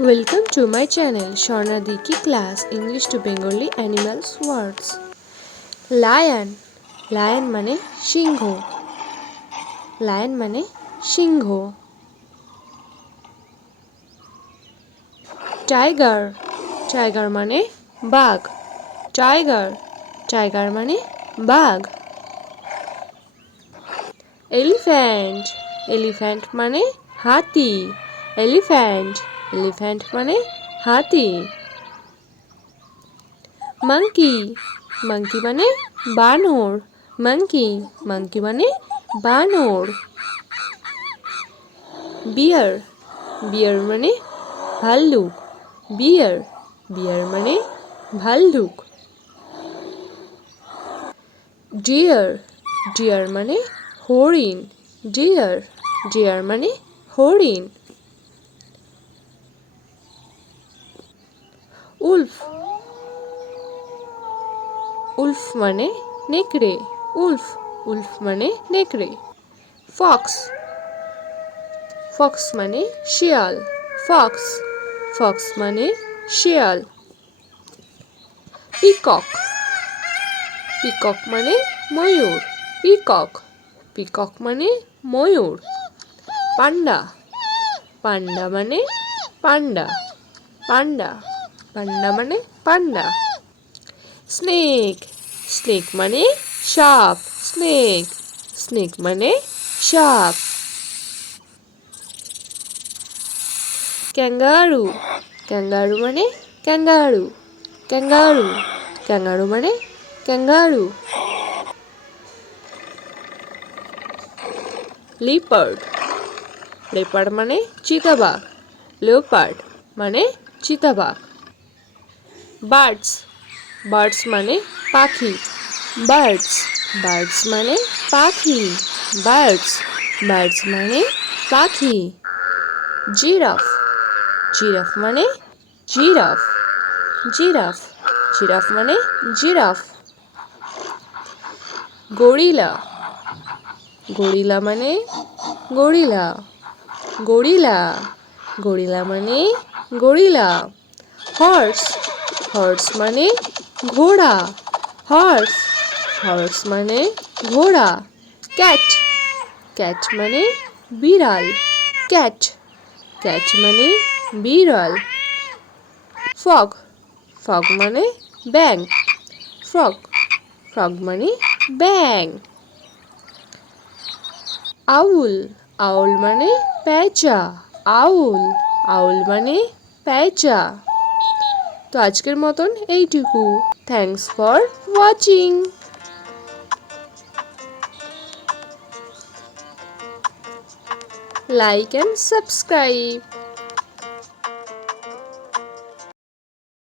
Welcome to my channel Shorna Diki Class English to Bengali Animals Words. Lion. Lion মানে সিংহ। Lion মানে সিংহ। Tiger. Tiger মানে বাঘ। Tiger. Tiger মানে বাঘ। Elephant. Elephant মানে হাতি। Elephant. Elephant মানে হাতি। Monkey. Monkey মানে বানর। Monkey. Monkey মানে বানর। Bear. Bear মানে ভাল্লুক। Bear. Bear মানে ভাল্লুক। Deer. Deer মানে হরিণ। Deer. Deer মানে হরিণ। Wolf. Wolf মানে নেকড়ে। Wolf. Wolf মানে নেকড়ে। Fox. Fox মানে শিয়াল। Fox. Fox মানে শিয়াল। Peacock. Peacock মানে ময়ূর। Peacock. Peacock মানে ময়ূর। Panda. Panda মানে পান্ডা। Panda. Panda মানে পান্ডা। Snake. Snake মানে সাপ। Snake. Snake মানে সাপ। Kangaroo. Kangaroo মানে kangaroo. Kangaroo. Kangaroo মানে kangaroo. Leopard. Leopard মানে চিতাবাঘ। Leopard মানে চিতাবাঘ। Birds. Birds মানে পাখি। Birds. Birds মানে পাখি। Birds. Birds মানে পাখি। Giraffe. Giraffe মানে জিরাফ। Giraffe. Giraffe মানে জিরাফ। Gorilla. Gorilla মানে গরিলা। Gorilla. Gorilla মানে গরিলা। Horse. Horse মানে ঘোড়া। Horse. Horse মানে ঘোড়া। Cat. Cat মানে বিড়াল। Cat. Cat মানে বিড়াল। Frog. Frog মানে ব্যাঙ। Frog. Frog মানে ব্যাঙ। Owl. Owl মানে পেঁচা। Owl. Owl মানে পেঁচা। তো আজকের মতন এইটুকু। Thanks for watching. Like and subscribe.